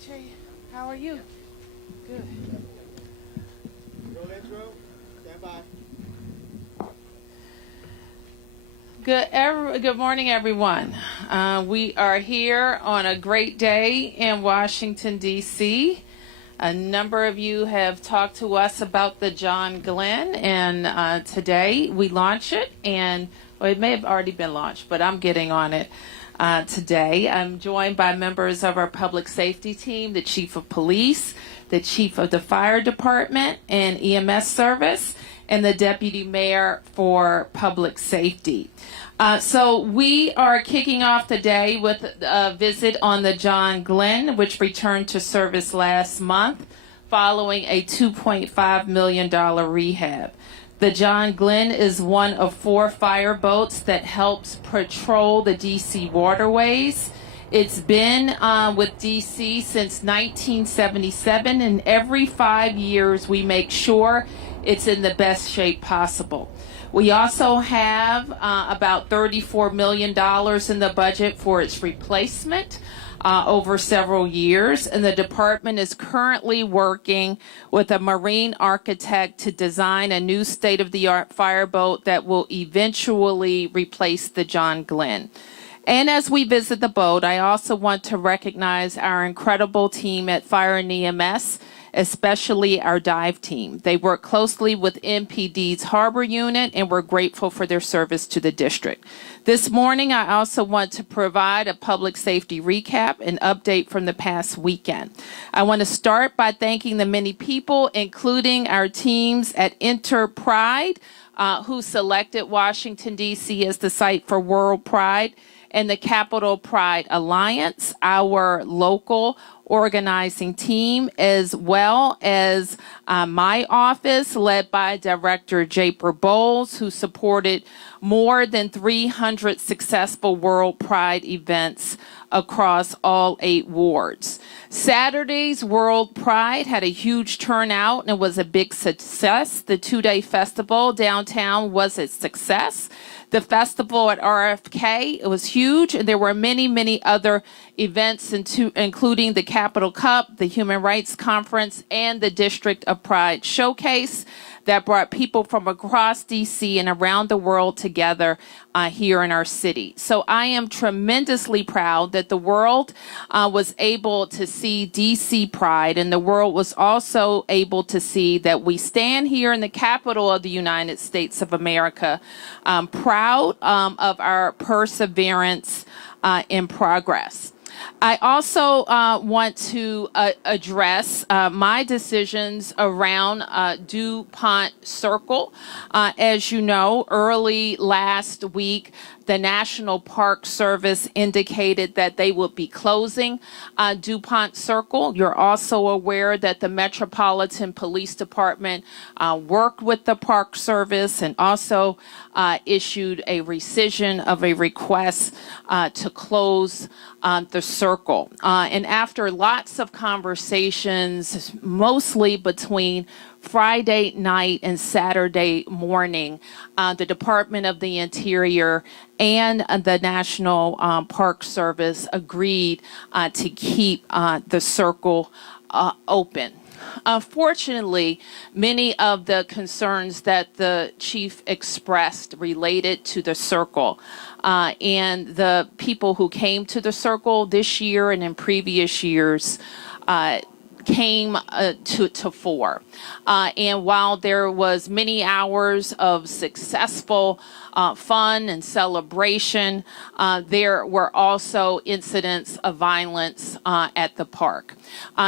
Che, how are you? Good. Roll intro. Stand by. Good morning, everyone. We are here on a great day in Washington, D.C. A number of you have talked to us about the John Glenn, and today we launch it, and well, it may have already been launched, but I'm getting on it today. I'm joined by members of our public safety team, the chief of police, the chief of the fire department and EMS service, and the deputy mayor for public safety. So we are kicking off the day with a visit on the John Glenn, which returned to service last month following a $2.5 million rehab. The John Glenn is one of 4 fireboats that helps patrol the DC waterways. It's been with DC since 1977, and every 5 years we make sure it's in the best shape possible. We also have about $34 million in the budget for its replacement over several years, and the department is currently working with a marine architect to design a new state-of-the-art fireboat that will eventually replace the John Glenn. And as we visit the boat, I also want to recognize our incredible team at Fire and EMS, especially our dive team. They work closely with MPD's Harbor Unit, and we're grateful for their service to the district. This morning, I also want to provide a public safety recap and update from the past weekend. I want to start by thanking the many people, including our teams at Pride, who selected Washington, D.C. as the site for World Pride, and the Capital Pride Alliance, our local organizing team, as well as my office led by Director Japer Bowles, who supported more than 300 successful World Pride events across all 8 wards. Saturday's World Pride had a huge turnout and was a big success. The 2-day festival downtown was a success. The festival at RFK, it was huge, and there were many, many other events, including the Capitol Cup, the Human Rights Conference, and the District of Pride Showcase that brought people from across D.C. and around the world together here in our city. So I am tremendously proud that the world was able to see D.C. Pride, and the world was also able to see that we stand here in the capital of the United States of America, proud of our perseverance in progress. I also want to address my decisions around Dupont Circle. As you know, early last week, the National Park Service indicated that they would be closing Dupont Circle. You're also aware that the Metropolitan Police Department worked with the Park Service and also issued a rescission of a request to close the circle. And after lots of conversations, mostly between Friday night and Saturday morning, the Department of the Interior and the National Park Service agreed to keep the circle open. Unfortunately, many of the concerns that the chief expressed related to the circle and the people who came to the circle this year and in previous years came to fore. And while there was many hours of successful fun and celebration, there were also incidents of violence at the park.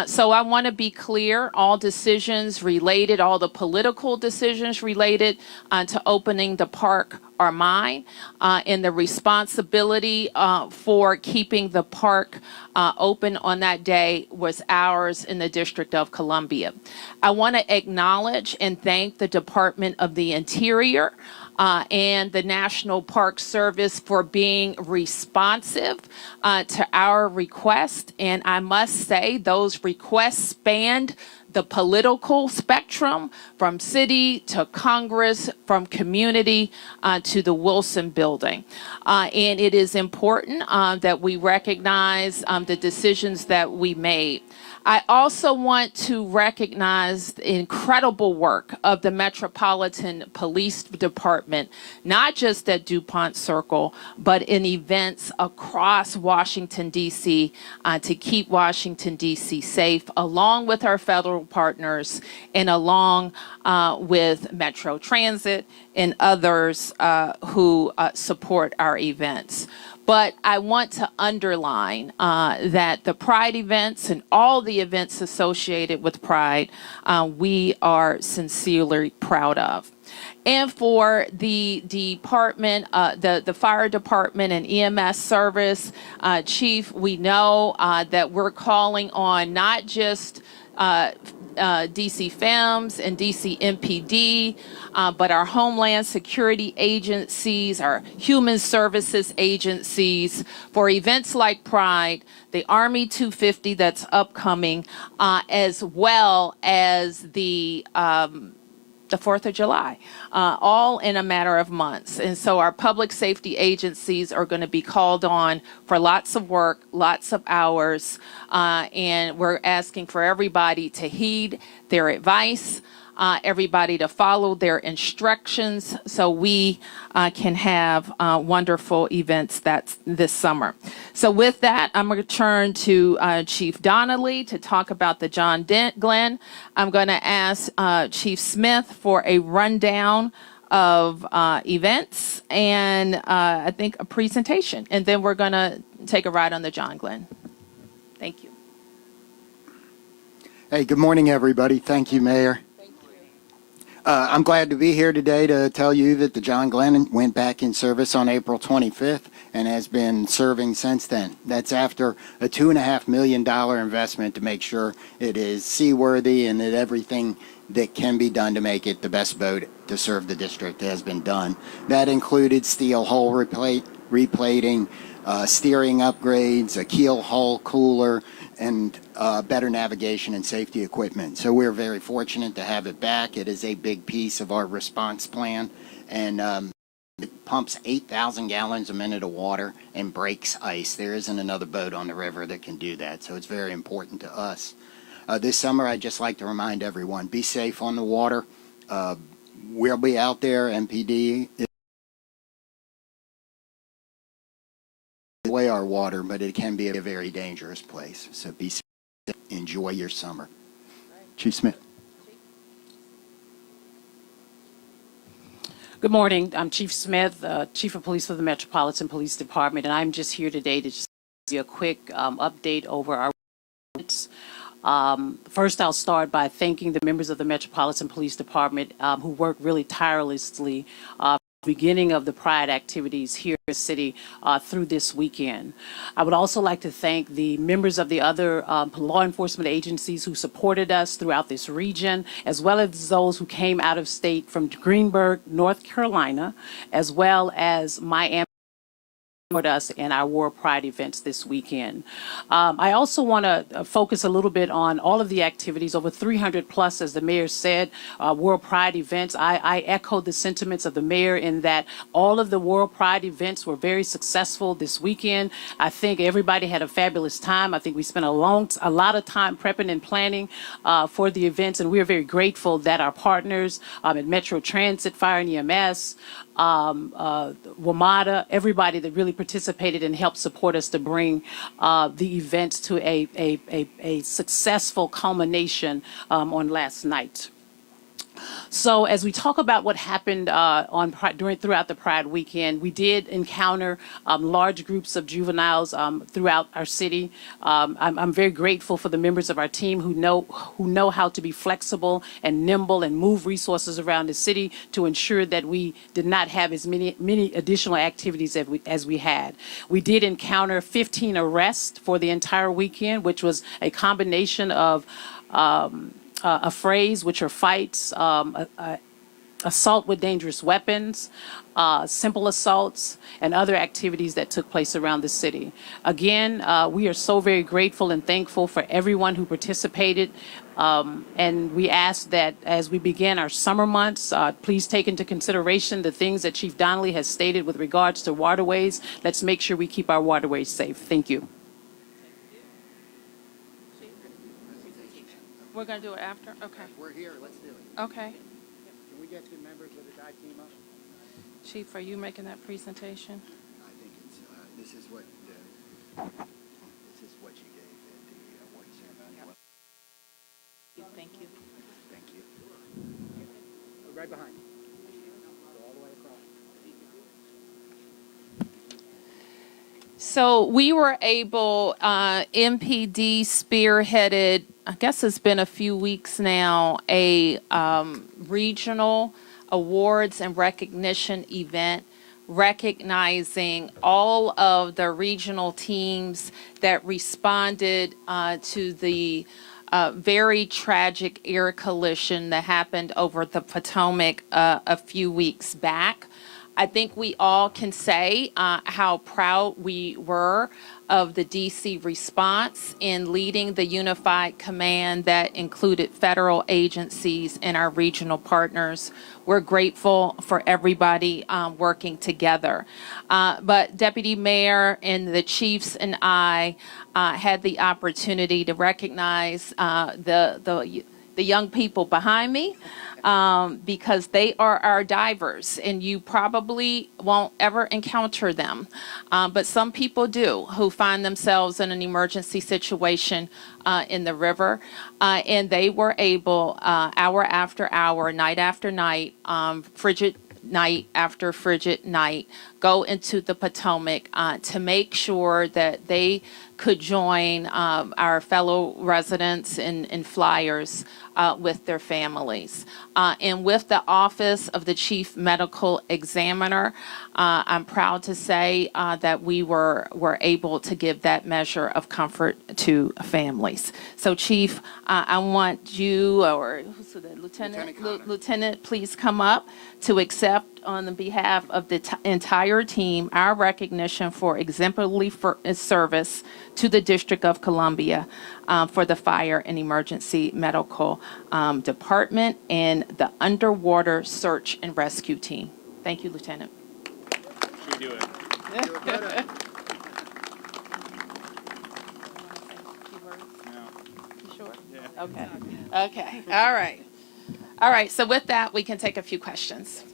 So I want to be clear, all decisions related, all the political decisions related to opening the park are mine, and the responsibility for keeping the park open on that day was ours in the District of Columbia. I want to acknowledge and thank the Department of the Interior and the National Park Service for being responsive to our request. And I must say those requests spanned the political spectrum, from city to Congress, from community to the Wilson Building. And it is important that we recognize the decisions that we made. I also want to recognize the incredible work of the Metropolitan Police Department, not just at Dupont Circle, but in events across Washington, D.C., to keep Washington, D.C. safe, along with our federal partners and along with Metro Transit and others who support our events. But I want to underline that the Pride events and all the events associated with Pride, we are sincerely proud of. And for the department, the fire department and EMS service, Chief, we know that we're calling on not just DC FEMS and DC MPD, but our Homeland Security agencies, our Human Services agencies, for events like Pride, the Army 250 that's upcoming, as well as the 4th of July, all in a matter of months. And so our public safety agencies are going to be called on for lots of work, lots of hours, and we're asking for everybody to heed their advice, everybody to follow their instructions so we can have wonderful events this summer. So with that, I'm going to turn to Chief Donnelly to talk about the John Glenn. I'm going to ask Chief Smith for a rundown of events and I think a presentation, and then we're going to take a ride on the John Glenn. Thank you. Hey, good morning, everybody. Thank you, Mayor. I'm glad to be here today to tell you that the John Glenn went back in service on April 25th and has been serving since then. That's after a $2.5 million investment to make sure it is seaworthy and that everything that can be done to make it the best boat to serve the district has been done. That included steel hull replating, steering upgrades, a keel hull cooler, and better navigation and safety equipment. So we're very fortunate to have it back. It is a big piece of our response plan, and it pumps 8,000 gallons a minute of water and breaks ice. There isn't another boat on the river that can do that, so it's very important to us. This summer, I'd just like to remind everyone, be safe on the water. We'll be out there, MPD away our water, but it can be a very dangerous place. So be safe. Enjoy your summer. Chief Smith. Good morning. I'm Chief Smith, Chief of Police for the Metropolitan Police Department, and I'm just here today to just give you a quick update over our events. First, I'll start by thanking the members of the Metropolitan Police Department who worked really tirelessly beginning of the Pride activities here in the city through this weekend. I would also like to thank the members of the other law enforcement agencies who supported us throughout this region, as well as those who came out of state from Greenburgh, North Carolina, as well as Miami, us in our War Pride events this weekend. I also want to focus a little bit on all of the activities, over 300 plus, as the mayor said, World Pride events. I echo the sentiments of the mayor in that all of the World Pride events were very successful this weekend. I think everybody had a fabulous time. I think we spent a lot of time prepping and planning for the events, and we are very grateful that our partners at Metro Transit, Fire and EMS, WMATA, everybody that really participated and helped support us to bring the events to a successful culmination on last night. So as we talk about what happened throughout the Pride weekend, we did encounter large groups of juveniles throughout our city. I'm very grateful for the members of our team who know how to be flexible and nimble and move resources around the city to ensure that we did not have as many additional activities as we had. We did encounter 15 arrests for the entire weekend, which was a combination of affrays, which are fights, assault with dangerous weapons, simple assaults, and other activities that took place around the city. Again, we are so very grateful and thankful for everyone who participated. And we ask that as we begin our summer months, please take into consideration the things that Chief Donnelly has stated with regards to waterways. Let's make sure we keep our waterways safe. Thank you. We're going to do it after? Okay. We're here. Let's do it. Okay. Can we get the members of the DI team up? Chief, are you making that presentation? I think it's, this is what you gave at the award ceremony. Thank you. Thank you. Right behind. Go all the way across. So we were able, MPD spearheaded, I guess it's been a few weeks now, a regional awards and recognition event recognizing all of the regional teams that responded to the very tragic air collision that happened over the Potomac a few weeks back. I think we all can say how proud we were of the DC response in leading the unified command that included federal agencies and our regional partners. We're grateful for everybody working together. But Deputy Mayor and the chiefs and I had the opportunity to recognize the young people behind me because they are our divers, and you probably won't ever encounter them. But some people do, who find themselves in an emergency situation in the river. And they were able, hour after hour, night after night, frigid night after frigid night, go into the Potomac to make sure that they could join our fellow residents and flyers with their families. And with the Office of the Chief Medical Examiner, I'm proud to say that we were able to give that measure of comfort to families. So, Chief, I want you, or who's the Lieutenant, please come up to accept on the behalf of the entire team our recognition for exemplary service to the District of Columbia for the Fire and Emergency Medical Department and the Underwater Search and Rescue Team. Thank you, Lieutenant. Should we do it? You sure? Yeah. Okay. Okay. All right. All right. So with that, we can take a few questions.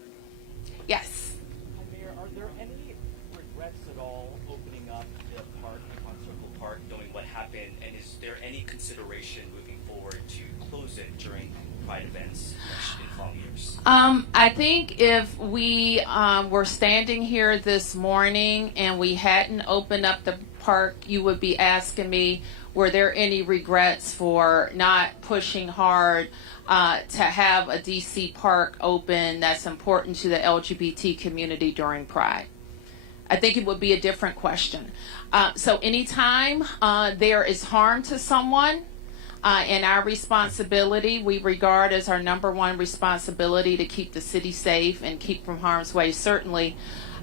Yes. Hi, Mayor. Are there any regrets at all opening up the park, Dupont Circle Park, knowing what happened? And is there any consideration moving forward to close it during Pride events in following years? I think if we were standing here this morning and we hadn't opened up the park, you would be asking me, were there any regrets for not pushing hard to have a DC park open that's important to the LGBT community during Pride? I think it would be a different question. So anytime there is harm to someone, and our responsibility, we regard as our number one responsibility to keep the city safe and keep from harm's way. Certainly,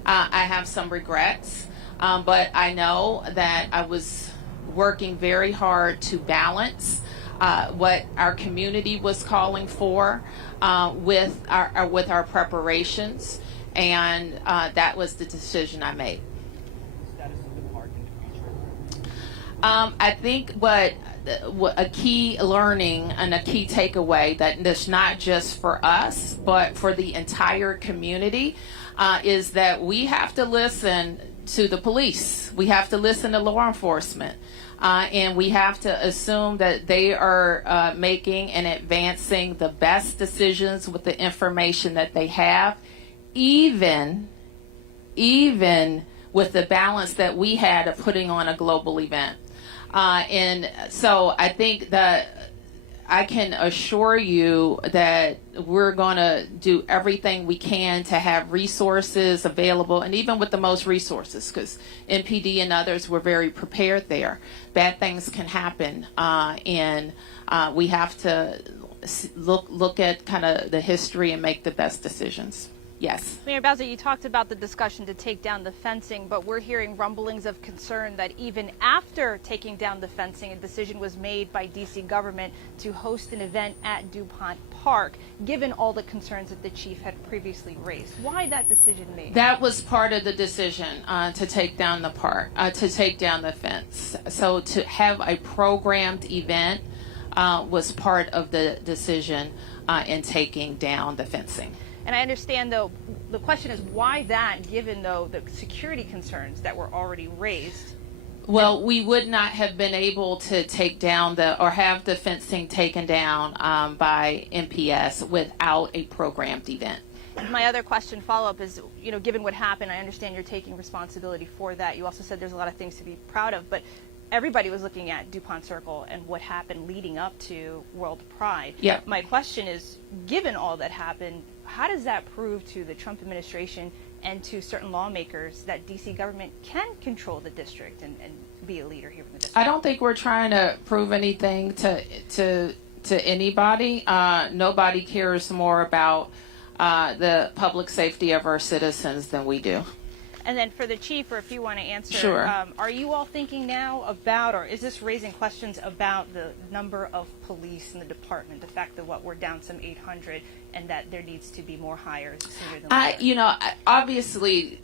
I have some regrets, but I know that I was working very hard to balance what our community was calling for with our preparations, and that was the decision I made. Status of the park in the future? I think what a key learning and a key takeaway that's not just for us but for the entire community is that we have to listen to the police. We have to listen to law enforcement. And we have to assume that they are making and advancing the best decisions with the information that they have, even with the balance that we had of putting on a global event. And so I think that I can assure you that we're going to do everything we can to have resources available, and even with the most resources, because NPD and others were very prepared there. Bad things can happen, and we have to look at kind of the history and make the best decisions. Yes. Mayor Bowser, you talked about the discussion to take down the fencing, but we're hearing rumblings of concern that even after taking down the fencing, a decision was made by DC government to host an event at Dupont Park, given all the concerns that the chief had previously raised. Why that decision made? That was part of the decision to take down the park, to take down the fence. So to have a programmed event was part of the decision in taking down the fencing. And I understand, though, the question is why that, given, though, the security concerns that were already raised? Well, we would not have been able to take down or have the fencing taken down by MPS without a programmed event. My other question, follow-up, is, given what happened, I understand you're taking responsibility for that. You also said there's a lot of things to be proud of, but everybody was looking at Dupont Circle and what happened leading up to World Pride. Yeah. My question is, given all that happened, how does that prove to the Trump administration and to certain lawmakers that D.C. government can control the district and be a leader here in the district? I don't think we're trying to prove anything to anybody. Nobody cares more about the public safety of our citizens than we do. And then for the chief, or if you want to answer, Sure. Are you all thinking now about, or is this raising questions about the number of police in the department, the fact that we're down some 800 and that there needs to be more hires sooner than later? Obviously,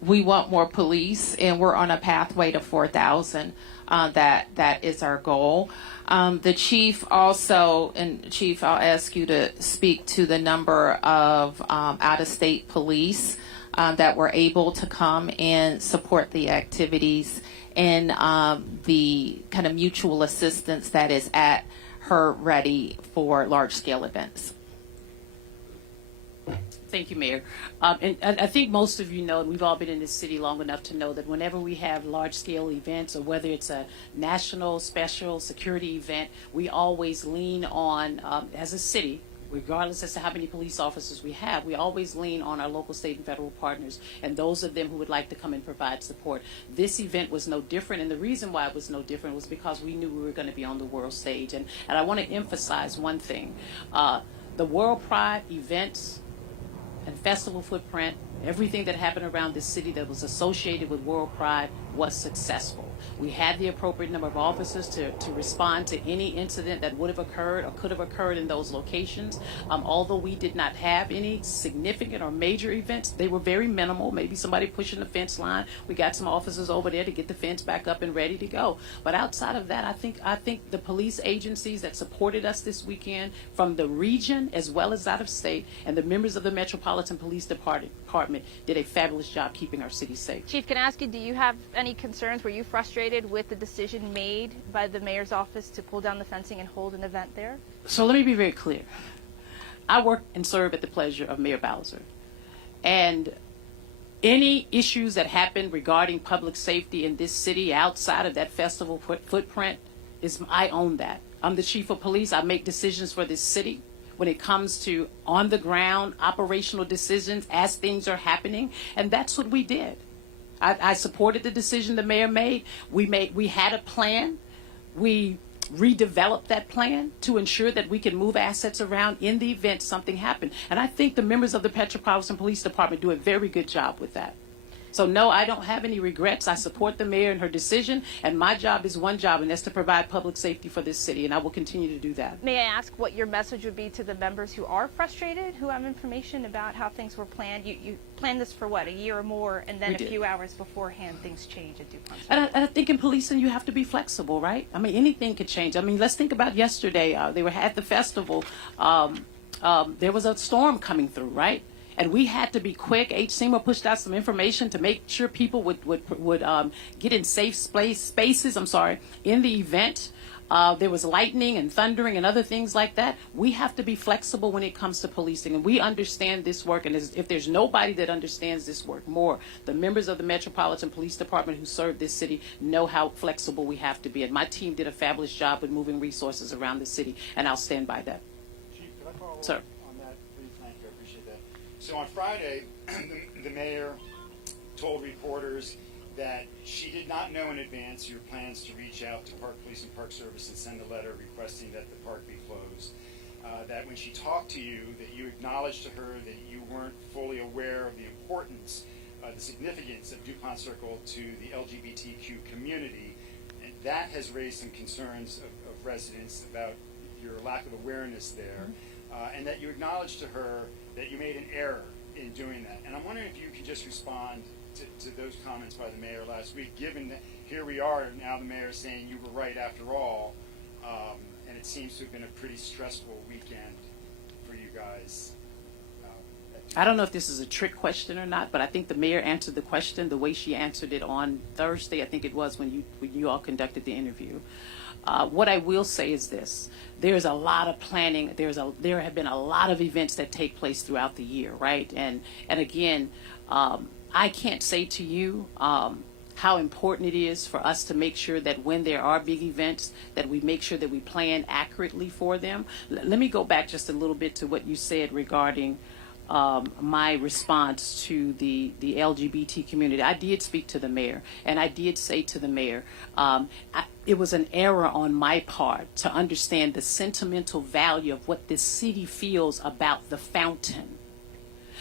we want more police, and we're on a pathway to 4,000. That is our goal. The chief also, and Chief, I'll ask you to speak to the number of out-of-state police that were able to come and support the activities and the kind of mutual assistance that is at her ready for large-scale events. Thank you, Mayor. And I think most of you know, and we've all been in this city long enough to know that whenever we have large-scale events, or whether it's a national special security event, we always lean on, as a city, regardless as to how many police officers we have, we always lean on our local, state, and federal partners, and those of them who would like to come and provide support. This event was no different, and the reason why it was no different was because we knew we were going to be on the world stage. And I want to emphasize one thing. The World Pride events and festival footprint, everything that happened around this city that was associated with World Pride was successful. We had the appropriate number of officers to respond to any incident that would have occurred or could have occurred in those locations. Although we did not have any significant or major events, they were very minimal. Maybe somebody pushing the fence line. We got some officers over there to get the fence back up and ready to go. But outside of that, I think the police agencies that supported us this weekend, from the region as well as out of state, and the members of the Metropolitan Police Department did a fabulous job keeping our city safe. Chief, can I ask you, do you have any concerns? Were you frustrated with the decision made by the mayor's office to pull down the fencing and hold an event there? So let me be very clear. I work and serve at the pleasure of Mayor Bowser. And any issues that happen regarding public safety in this city outside of that festival footprint, I own that. I'm the chief of police. I make decisions for this city when it comes to on-the-ground operational decisions as things are happening, and that's what we did. I supported the decision the mayor made. We had a plan. We redeveloped that plan to ensure that we can move assets around in the event something happened. And I think the members of the Metropolitan Police Department do a very good job with that. So no, I don't have any regrets. I support the mayor in her decision, and my job is one job, and that's to provide public safety for this city, and I will continue to do that. May I ask what your message would be to the members who are frustrated, who have information about how things were planned? You planned this for what, a year or more, and then a few hours beforehand things change at Dupont Circle. And I think in policing you have to be flexible, right? I mean, anything could change. I mean, let's think about yesterday. They were at the festival. There was a storm coming through, right? And we had to be quick. HSEMA pushed out some information to make sure people would get in safe spaces. In the event. There was lightning and thundering and other things like that. We have to be flexible when it comes to policing, and we understand this work. And if there's nobody that understands this work more, the members of the Metropolitan Police Department who serve this city know how flexible we have to be. And my team did a fabulous job with moving resources around the city, and I'll stand by that. Chief, can I follow Sir. up on that, please? Thank you. I appreciate that. So on Friday, the mayor told reporters that she did not know in advance your plans to reach out to Park Police and Park Service and send a letter requesting that the park be closed. That when she talked to you, that you acknowledged to her that you weren't fully aware of the importance, the significance of Dupont Circle to the LGBTQ community, and that has raised some concerns of residents about your lack of awareness there, and that you acknowledged to her that you made an error in doing that. And I'm wondering if you could just respond to those comments by the mayor last week, given that here we are now, the mayor saying you were right after all, and it seems to have been a pretty stressful weekend for you guys. I don't know if this is a trick question or not, but I think the mayor answered the question the way she answered it on Thursday. I think it was when you all conducted the interview. What I will say is this: there's a lot of planning. There have been a lot of events that take place throughout the year, right? And again, I can't say to you how important it is for us to make sure that when there are big events, that we make sure that we plan accurately for them. Let me go back just a little bit to what you said regarding my response to the LGBT community. I did speak to the mayor, and I did say to the mayor, it was an error on my part to understand the sentimental value of what this city feels about the fountain.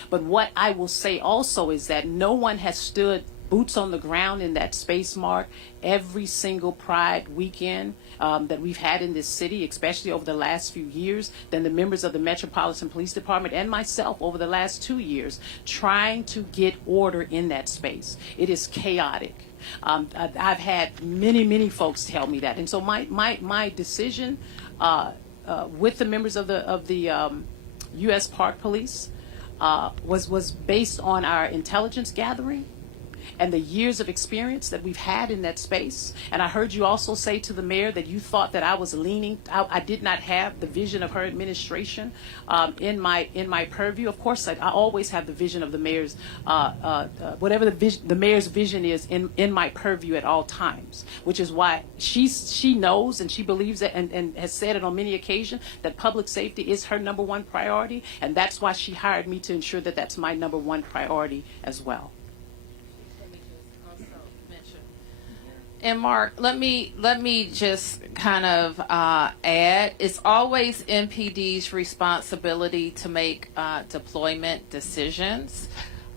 But what I will say also is that no one has stood boots on the ground in that space, Mark, every single Pride weekend that we've had in this city, especially over the last few years, than the members of the Metropolitan Police Department and myself over the last 2 years, trying to get order in that space. It is chaotic. I've had many folks tell me that. And so my decision with the members of the U.S. Park Police was based on our intelligence gathering and the years of experience that we've had in that space. And I heard you also say to the mayor that you thought that I was leaning, I did not have the vision of her administration in my purview. Of course, I always have the vision of the mayor's, whatever the mayor's vision is in my purview at all times, which is why she knows and she believes that and has said it on many occasions that public safety is her number one priority. And that's why she hired me to ensure that that's my number one priority as well. And Mark, let me just kind of add, it's always MPD's responsibility to make deployment decisions.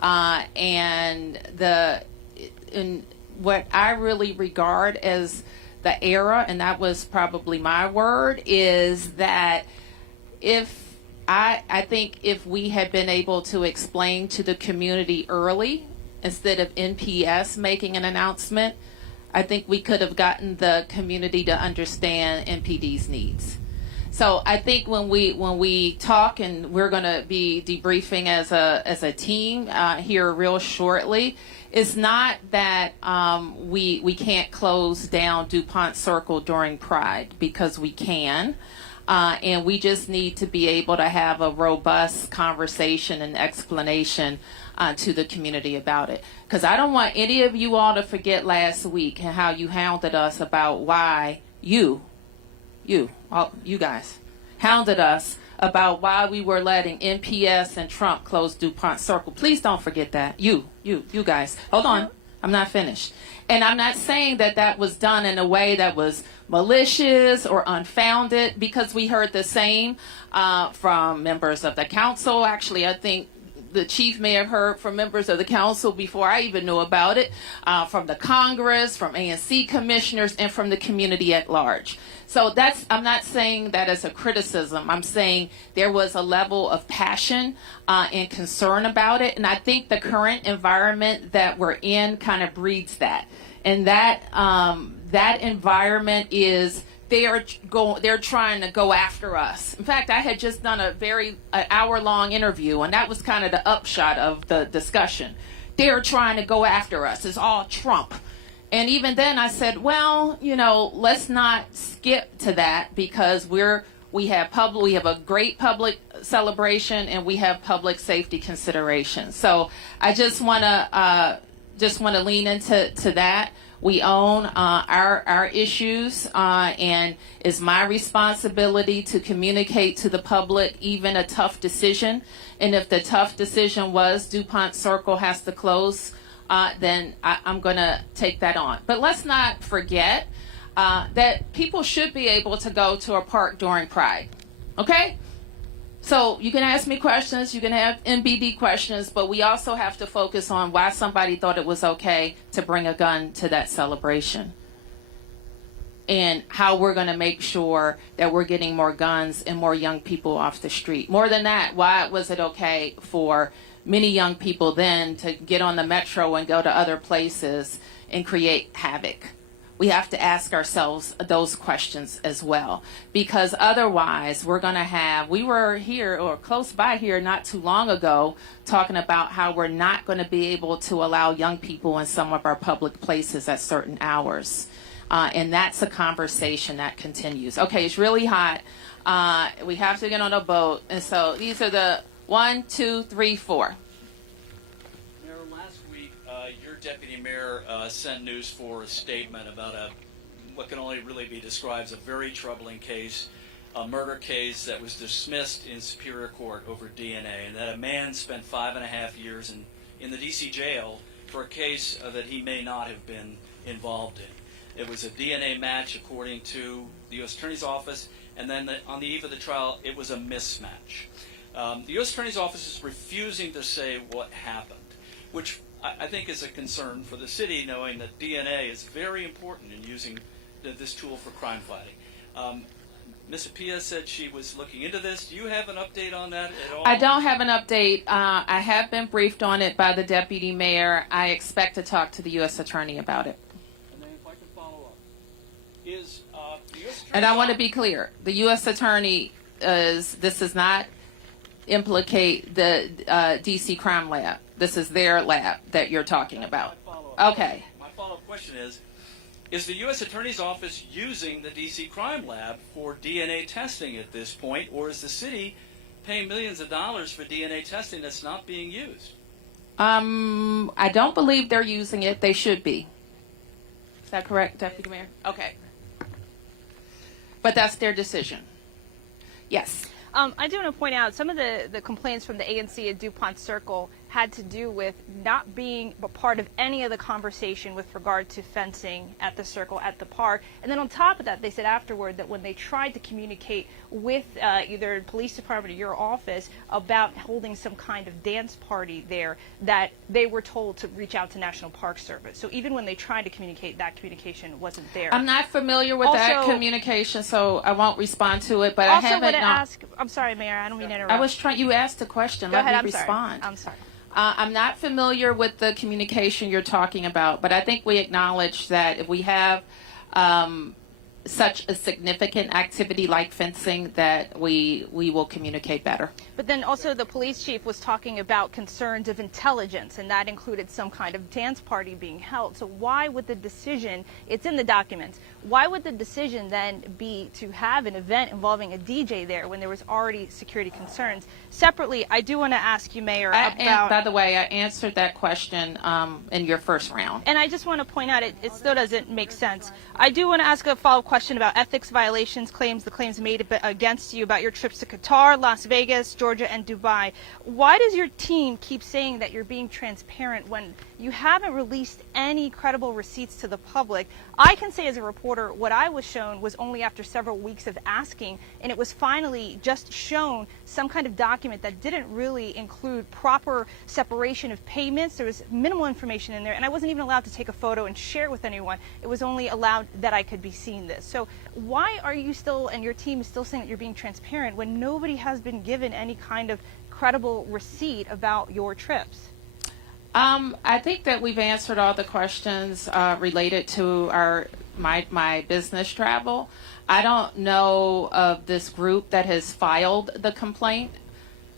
And what I really regard as the error, and that was probably my word, is that I think if we had been able to explain to the community early, instead of NPS making an announcement, I think we could have gotten the community to understand MPD's needs. So I think when we talk, and we're going to be debriefing as a team here real shortly, it's not that we can't close down Dupont Circle during Pride, because we can. And we just need to be able to have a robust conversation and explanation to the community about it. Because I don't want any of you all to forget last week and how you hounded us about why you guys hounded us about why we were letting NPS and Trump close Dupont Circle. Please don't forget that. You guys. Hold on. I'm not finished. And I'm not saying that was done in a way that was malicious or unfounded, because we heard the same from members of the council. Actually, I think the chief may have heard from members of the council before I even knew about it, from the Congress, from ANC commissioners, and from the community at large. So I'm not saying that as a criticism. I'm saying there was a level of passion and concern about it. And I think the current environment that we're in kind of breeds that. And that environment is they're trying to go after us. In fact, I had just done an hour-long interview, and that was kind of the upshot of the discussion. They're trying to go after us. It's all Trump. And even then I said, well, let's not skip to that, because we have a great public celebration, and we have public safety considerations. So I just want to lean into that. We own our issues, and it's my responsibility to communicate to the public even a tough decision. And if the tough decision was Dupont Circle has to close then I'm going to take that on. But let's not forget that people should be able to go to a park during Pride. Okay? So you can ask me questions, you can have MBD questions, but we also have to focus on why somebody thought it was okay to bring a gun to that celebration. And how we're going to make sure that we're getting more guns and more young people off the street. More than that, why was it okay for many young people then to get on the metro and go to other places and create havoc? We have to ask ourselves those questions as well, because otherwise we're going to have, we were here or close by here not too long ago talking about how we're not going to be able to allow young people in some of our public places at certain hours. And that's a conversation that continues. Okay, it's really hot. We have to get on a boat. And so these are the 1, 2, 3, 4. Mayor, last week, your deputy mayor sent News 4 a statement about what can only really be described as a very troubling case, a murder case that was dismissed in Superior Court over DNA, and that a man spent 5.5 years in the D.C. jail for a case that he may not have been involved in. It was a DNA match, according to the U.S. Attorney's Office, and then on the eve of the trial, it was a mismatch. The U.S. Attorney's Office is refusing to say what happened, which I think is a concern for the city, knowing that DNA is very important in using this tool for crime fighting. Ms. Apia said she was looking into this. Do you have an update on that at all? I don't have an update. I have been briefed on it by the deputy mayor. I expect to talk to the U.S. attorney about it. And then if I could follow up, is the U.S. Attorney's And I want to Office- be clear. The U.S. attorney this does not implicate the DC crime lab. This is their lab that you're talking about. Okay. My follow-up question is the U.S. Attorney's Office using the D.C. Crime Lab for DNA testing at this point, or is the city paying millions of dollars for DNA testing that's not being used? I don't believe they're using it. They should be. Is that correct, Deputy Mayor? Okay. But that's their decision. Yes. I do want to point out some of the complaints from the ANC at Dupont Circle had to do with not being a part of any of the conversation with regard to fencing at the circle, at the park. And then on top of that, they said afterward that when they tried to communicate with either the police department or your office about holding some kind of dance party there, that they were told to reach out to National Park Service. So even when they tried to communicate, that communication wasn't there. I'm not familiar with that communication, so I won't respond to it. But I haven't. I'm sorry, Mayor. I don't mean to interrupt. I was trying. You asked a question. Go ahead. Let me I'm respond. sorry. I'm sorry. I'm not familiar with the communication you're talking about, but I think we acknowledge that if we have such a significant activity like fencing, that we will communicate better. But then also the police chief was talking about concerns of intelligence, and that included some kind of dance party being held. So why would the decision, it's in the documents, why would the decision then be to have an event involving a DJ there when there was already security concerns? Separately, I do want to ask you, Mayor, about... By the way, I answered that question in your first round. And I just want to point out, it still doesn't make sense. I do want to ask a follow-up question about ethics violations, the claims made against you about your trips to Qatar, Las Vegas, Georgia, and Dubai. Why does your team keep saying that you're being transparent when you haven't released any credible receipts to the public? I can say as a reporter, what I was shown was only after several weeks of asking, and it was finally just shown some kind of document that didn't really include proper separation of payments. There was minimal information in there, and I wasn't even allowed to take a photo and share it with anyone. It was only allowed that I could be seen this. So why are you still, and your team is still saying that you're being transparent when nobody has been given any kind of credible receipt about your trips? I think that we've answered all the questions related to my business travel. I don't know of this group that has filed the complaint.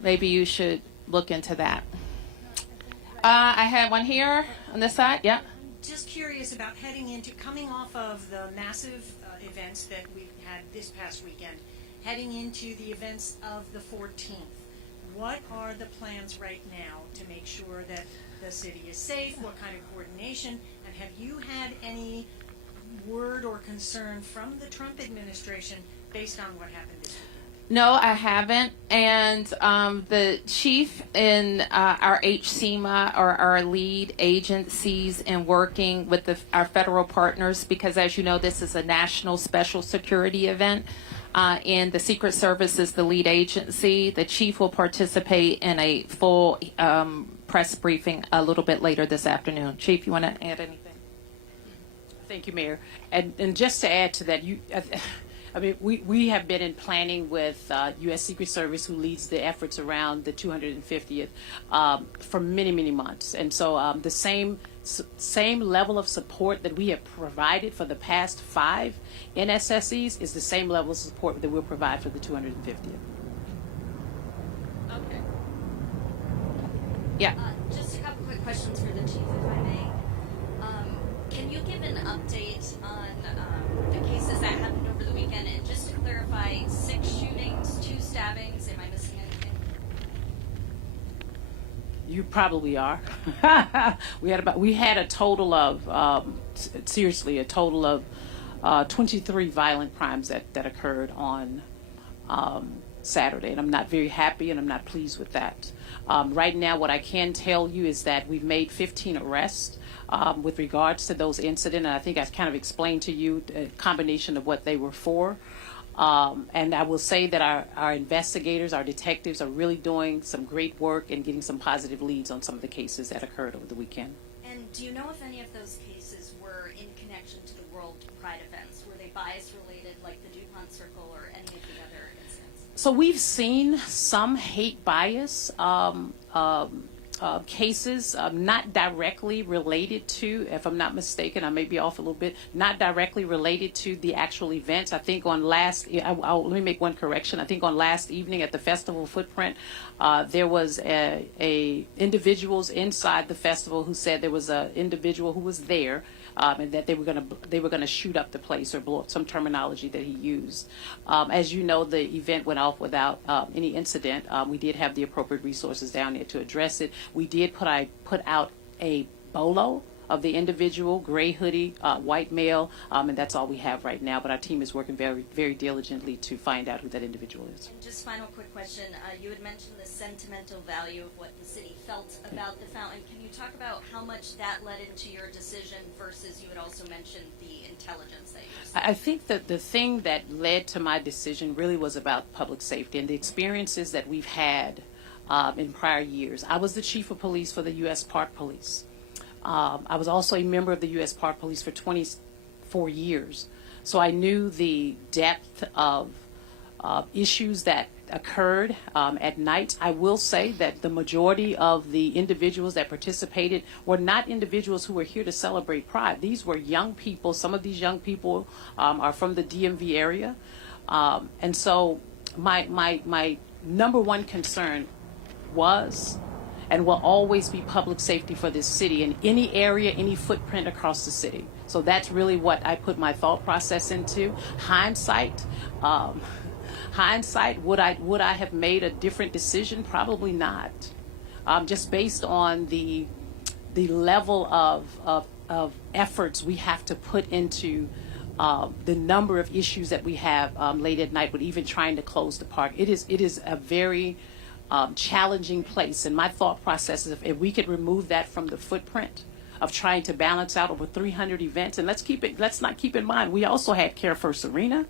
Maybe you should look into that. I had one here on this side. Yeah. Just curious about coming off of the massive events that we had this past weekend, heading into the events of the 14th. What are the plans right now to make sure that the city is safe? What kind of coordination? And have you had any word or concern from the Trump administration based on what happened this weekend? No, I haven't. And the chief in our HCMA are our lead agencies in working with our federal partners, because as you know, this is a national special security event. And the Secret Service is the lead agency. The chief will participate in a full press briefing a little bit later this afternoon. Chief, you want to add anything? Thank you, Mayor. And just to add to that, I mean, we have been in planning with U.S. Secret Service, who leads the efforts around the 250th, for many, many months. And so the same level of support that we have provided for the past 5 NSSEs is the same level of support that we'll provide for the 250th. Okay. Yeah. Just a couple quick questions for the chief, if I may. Can you give an update on the cases that happened over the weekend? And just to clarify, 6 shootings, 2 stabbings. Am I missing anything? You probably are. we had a total of seriously a total of 23 violent crimes that occurred on Saturday, and I'm not very happy and I'm not pleased with that. Right now, what I can tell you is that we've made 15 arrests with regards to those incidents, and I think I've kind of explained to you a combination of what they were for. And I will say that our investigators, our detectives, are really doing some great work and getting some positive leads on some of the cases that occurred over the weekend. And do you know if any of those cases were in connection to the World Pride events? Were they bias related, like the Dupont Circle or any of the other incidents? So we've seen some hate bias cases, not directly related to, if I'm not mistaken, I may be off a little bit, not directly related to the actual events. I think on let me make one correction. I think on last evening at the festival footprint, there was a individuals inside the festival who said there was an individual who was there, and that they were gonna shoot up the place or blow up, some terminology that he used. As you know, the event went off without any incident. We did have the appropriate resources down there to address it. We did put out a bolo of the individual, gray hoodie, white male, and that's all we have right now. But our team is working very, very diligently to find out who that individual is. And just final quick question. You had mentioned the sentimental value of what the city felt about the fountain. Can you talk about how much that led into your decision versus you had also mentioned the intelligence that you received? I think that the thing that led to my decision really was about public safety and the experiences that we've had in prior years. I was the chief of police for the U.S. Park Police. I was also a member of the U.S. Park Police for 24 years. So I knew the depth of issues that occurred at night. I will say that the majority of the individuals that participated were not individuals who were here to celebrate Pride. These were young people. Some of these young people are from the DMV area. And so my number one concern was and will always be public safety for this city in any area, any footprint across the city. So that's really what I put my thought process into. Hindsight, would I have made a different decision? Probably not. Just based on the level of efforts we have to put into the number of issues that we have late at night with even trying to close the park. It is a very challenging place, and my thought process is if we could remove that from the footprint of trying to balance out over 300 events, and let's not keep in mind we also had Care First Arena.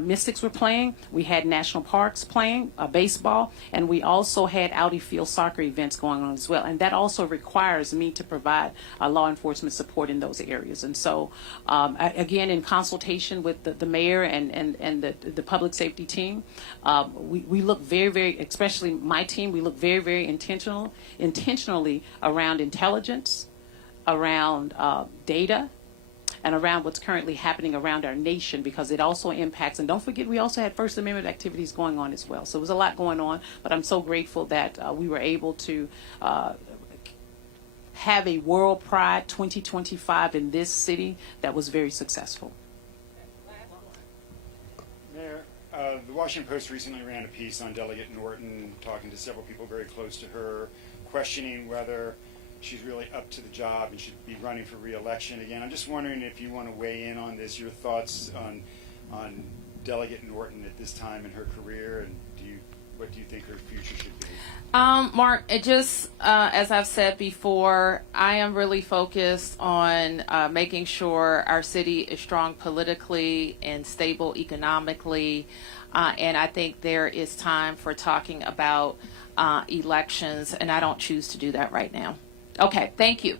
Mystics were playing. We had National Parks playing baseball, and we also had Audi Field soccer events going on as well. And that also requires me to provide law enforcement support in those areas. And so, again, in consultation with the mayor and the public safety team, we look very, very, especially my team, we look very, very intentionally around intelligence, around data, and around what's currently happening around our nation, because it also impacts. And don't forget, we also had First Amendment activities going on as well. So it was a lot going on, but I'm so grateful that we were able to have a World Pride 2025 in this city that was very successful. Mayor, the Washington Post recently ran a piece on Delegate Norton, talking to several people very close to her, questioning whether she's really up to the job and should be running for re-election again. I'm just wondering if you want to weigh in on this, your thoughts on Delegate Norton at this time in her career, and what do you think her future should be? Mark, it just, as I've said before, I am really focused on making sure our city is strong politically and stable economically. And I think there is time for talking about elections, and I don't choose to do that right now. Okay, thank you.